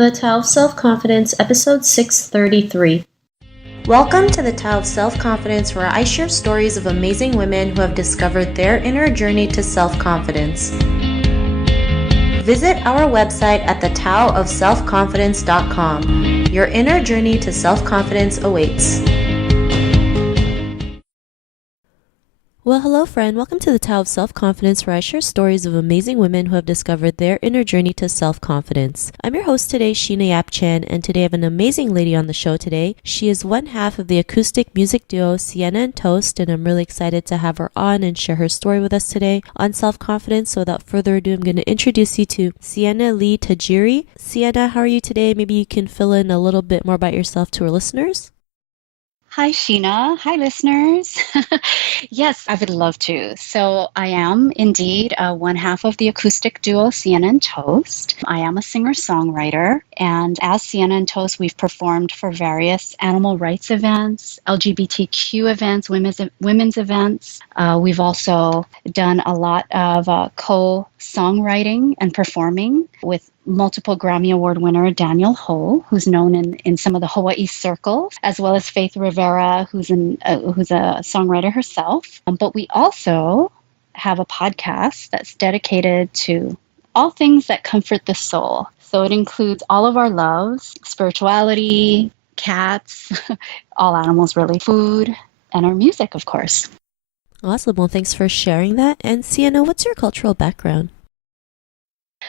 The Tao of Self-Confidence, episode 633. Welcome to the Tao of Self-Confidence, where I share stories of amazing women who have discovered their inner journey to self-confidence. Visit our website at thetaoofselfconfidence.com. Your inner journey to self-confidence awaits. Well, hello friend. Welcome to the Tao of Self-Confidence, where I share stories of amazing women who have discovered their inner journey to self-confidence. I'm your host today, Siena Lee-Tajiri, and today I have an amazing lady on the show today. She is one half of the acoustic music duo Siena Toast, and I'm really excited to have her on and share her story with us today on self-confidence. So without further ado, I'm going to introduce you to Siena Lee-Tajiri. Siena, how are you today? Maybe you can fill in a little bit more about yourself to our listeners. Hi, Sheena. Hi, listeners. Yes, I would love to. So I am indeed one half of the acoustic duo Siena Toast. I am a singer-songwriter, and as Siena Toast, we've performed for various animal rights events, LGBTQ events, women's events. We've also done a lot of co-songwriting and performing with multiple Grammy Award winner Daniel Ho, who's known in some of the Hawaii circles, as well as Faith Rivera, who's a songwriter herself. But we also have a podcast that's dedicated to all things that comfort the soul. So it includes all of our loves, spirituality, cats, all animals really, food, and our music, of course. Awesome. Well, thanks for sharing that. And Siena, what's your cultural background?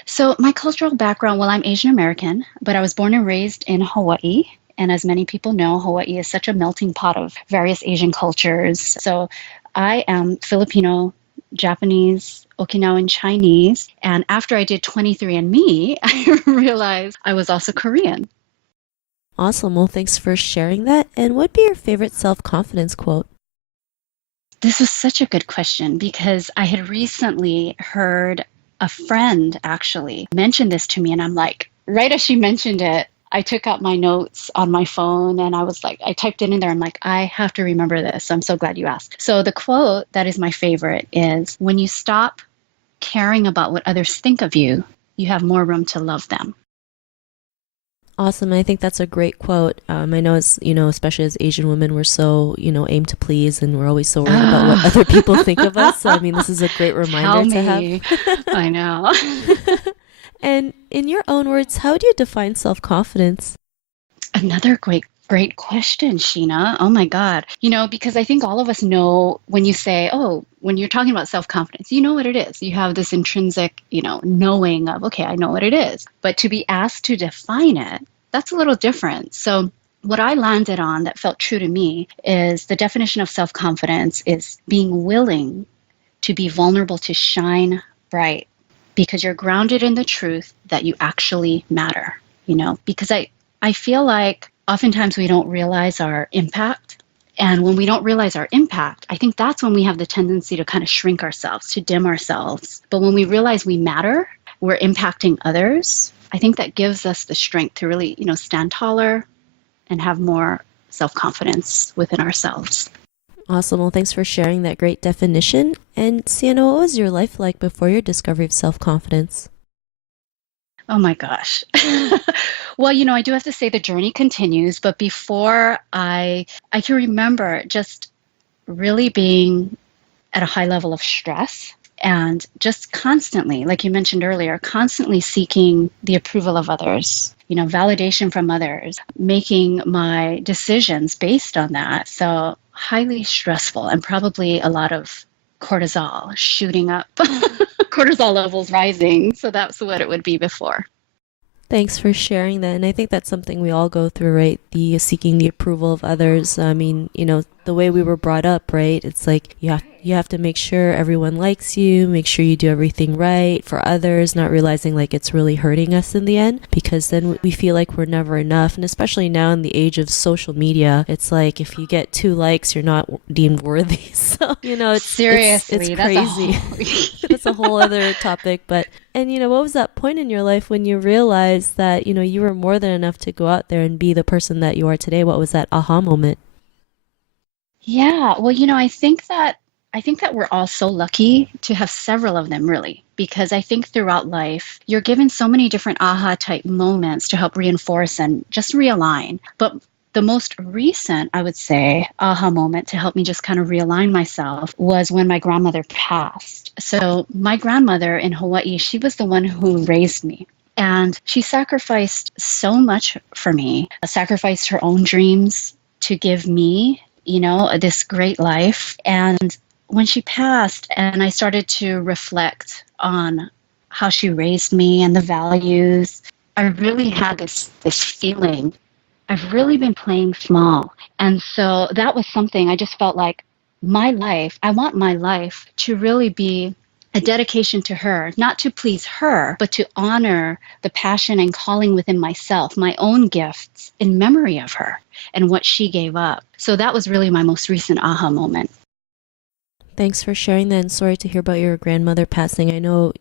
So my cultural background, well, I'm Asian American, but I was born and raised in Hawaii. And as many people know, Hawaii is such a melting pot of various Asian cultures. So I am Filipino, Japanese, Okinawan Chinese. And after I did 23andMe, I realized I was also Korean. Awesome. Well, thanks for sharing that. And what would be your favorite self-confidence quote? This was such a good question because I had recently heard a friend actually mentioned this to me, and I'm like, right as she mentioned it, I took out my notes on my phone and I was like, I typed it in there. I'm like, I have to remember this. I'm so glad you asked. So the quote that is my favorite is, when you stop caring about what others think of you, you have more room to love them. Awesome. I think that's a great quote. I know as, especially as Asian women, we're so, aim to please, and we're always so worried about what other people think of us. So, this is a great reminder to have. I know. And in your own words, how do you define self-confidence? Another great question, Sheena. Oh my God. Because I think all of us know when you say, when you're talking about self-confidence, you know what it is. You have this intrinsic, knowing of, okay, I know what it is. But to be asked to define it, that's a little different. So what I landed on that felt true to me is the definition of self-confidence is being willing to be vulnerable, to shine bright, because you're grounded in the truth that you actually matter, because I feel like oftentimes we don't realize our impact. And when we don't realize our impact, I think that's when we have the tendency to kind of shrink ourselves, to dim ourselves. But when we realize we matter, we're impacting others, I think that gives us the strength to really, stand taller and have more self-confidence within ourselves. Awesome. Well, thanks for sharing that great definition. And Siena, what was your life like before your discovery of self-confidence? Oh my gosh. Well, I do have to say the journey continues, but before I can remember just really being at a high level of stress and just constantly, like you mentioned earlier, constantly seeking the approval of others, validation from others, making my decisions based on that. So highly stressful, and probably a lot of cortisol shooting up, cortisol levels rising. So that's what it would be before. Thanks for sharing that. And I think that's something we all go through, right? The seeking the approval of others. The way we were brought up, right? It's like you have to make sure everyone likes you, make sure you do everything right for others, not realizing like it's really hurting us in the end, because then we feel like we're never enough. And especially now in the age of social media, it's like if you get 2 likes, you're not deemed worthy. So, seriously, it's crazy. That's a whole other topic. And what was that point in your life when you realized that, you were more than enough to go out there and be the person that you are today? What was that aha moment? Yeah, well, I think that I think that we're all so lucky to have several of them, really, because I think throughout life, you're given so many different aha type moments to help reinforce and just realign. But the most recent, I would say, aha moment to help me just kind of realign myself was when my grandmother passed. So, my grandmother in Hawaii, she was the one who raised me. And she sacrificed so much for me, sacrificed her own dreams to give me, this great life. And when she passed and I started to reflect on how she raised me and the values, I really had this feeling I've really been playing small. And so that was something I just felt like I want my life to really be a dedication to her, not to please her, but to honor the passion and calling within myself, my own gifts in memory of her and what she gave up. So that was really my most recent aha moment. Thanks for sharing that, and sorry to hear about your grandmother passing. I know,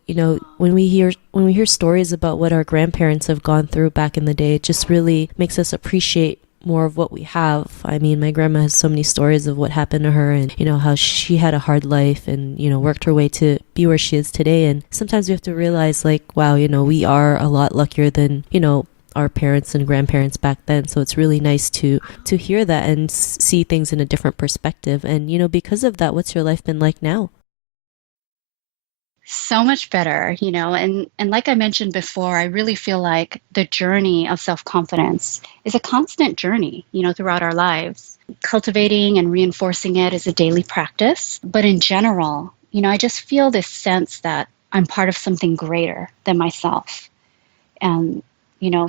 when we hear stories about what our grandparents have gone through back in the day, it just really makes us appreciate more of what we have. I mean, my grandma has so many stories of what happened to her and, how she had a hard life and, worked her way to be where she is today. And sometimes we have to realize like, wow, we are a lot luckier than, our parents and grandparents back then. So it's really nice to hear that and see things in a different perspective. And because of that, what's your life been like now? So much better, and like I mentioned before, I really feel like the journey of self-confidence is a constant journey, throughout our lives. Cultivating and reinforcing it is a daily practice. But in general, I just feel this sense that I'm part of something greater than myself. And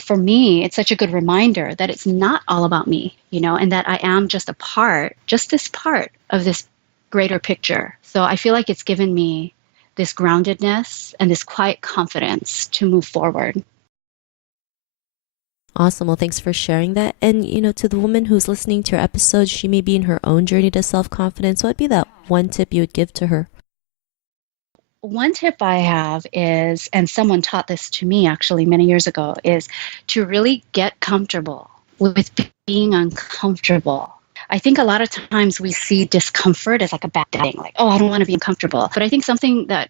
for me, it's such a good reminder that it's not all about me, and that I am just this part of this greater picture. So I feel like it's given me this groundedness and this quiet confidence to move forward. Awesome. Well, thanks for sharing that. And, to the woman who's listening to your episode, she may be in her own journey to self-confidence. What would be that one tip you would give to her? One tip I have is, and someone taught this to me actually many years ago, is to really get comfortable with being uncomfortable. I think a lot of times we see discomfort as like a bad thing, like, oh, I don't want to be uncomfortable. But I think something that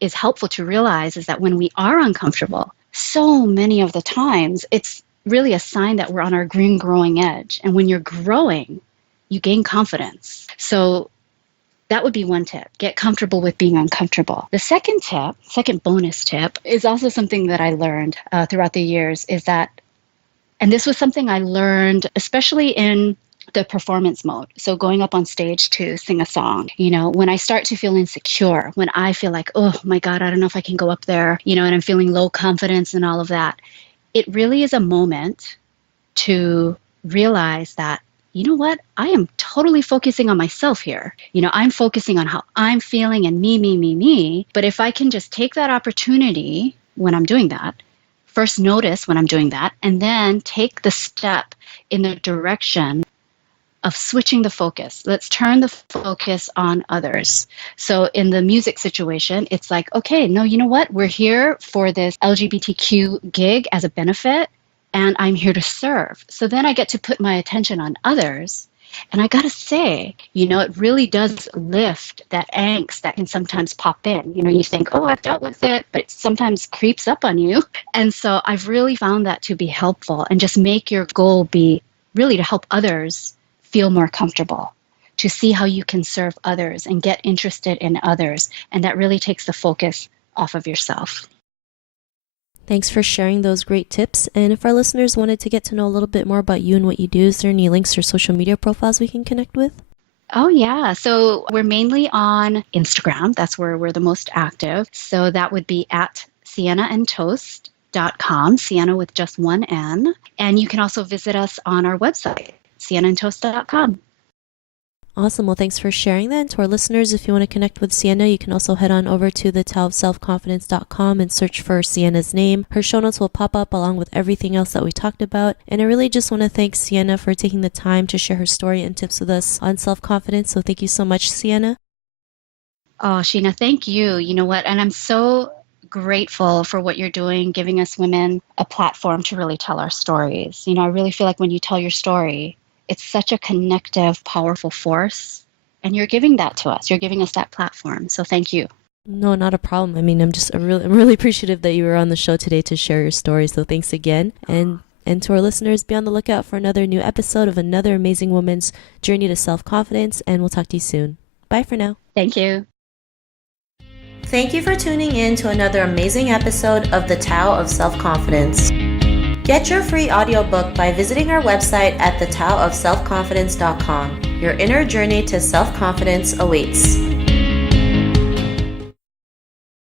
is helpful to realize is that when we are uncomfortable, so many of the times it's really a sign that we're on our green growing edge. And when you're growing, you gain confidence. So that would be one tip. Get comfortable with being uncomfortable. The second bonus tip, is also something that I learned throughout the years is that, and this was something I learned especially in the performance mode. So going up on stage to sing a song, when I start to feel insecure, when I feel like, oh my God, I don't know if I can go up there, and I'm feeling low confidence and all of that, it really is a moment to realize that, you know what? I am totally focusing on myself here. I'm focusing on how I'm feeling and me, me, me, me. But if I can just take that opportunity when I'm doing that, first notice when I'm doing that, and then take the step in the direction of switching the focus. Let's turn the focus on others. So in the music situation, it's like, okay, no, you know what? We're here for this LGBTQ gig as a benefit, and I'm here to serve. So then I get to put my attention on others. And I got to say, it really does lift that angst that can sometimes pop in. You think, oh, I've dealt with it, but it sometimes creeps up on you. And so I've really found that to be helpful, and just make your goal be really to help others feel more comfortable, to see how you can serve others and get interested in others. And that really takes the focus off of yourself. Thanks for sharing those great tips. And if our listeners wanted to get to know a little bit more about you and what you do, is there any links or social media profiles we can connect with? Oh, yeah. So we're mainly on Instagram. That's where we're the most active. So that would be at SienaandToast.com, Siena with just one N. And you can also visit us on our website, SienaandToast.com. Awesome. Well, thanks for sharing that. And to our listeners, if you want to connect with Siena, you can also head on over to thetowofselfconfidence.com and search for Siena's name. Her show notes will pop up along with everything else that we talked about. And I really just want to thank Siena for taking the time to share her story and tips with us on self-confidence. So thank you so much, Siena. Oh, Sheena, thank you. You know what? And I'm so grateful for what you're doing, giving us women a platform to really tell our stories. I really feel like when you tell your story, it's such a connective, powerful force. And you're giving that to us. You're giving us that platform. So thank you. No, not a problem. I mean, I'm really appreciative that you were on the show today to share your story. So thanks again. And to our listeners, be on the lookout for another new episode of another amazing woman's journey to self-confidence. And we'll talk to you soon. Bye for now. Thank you. Thank you for tuning in to another amazing episode of The Tao of Self-Confidence. Get your free audiobook by visiting our website at thetaoofselfconfidence.com. Your inner journey to self-confidence awaits.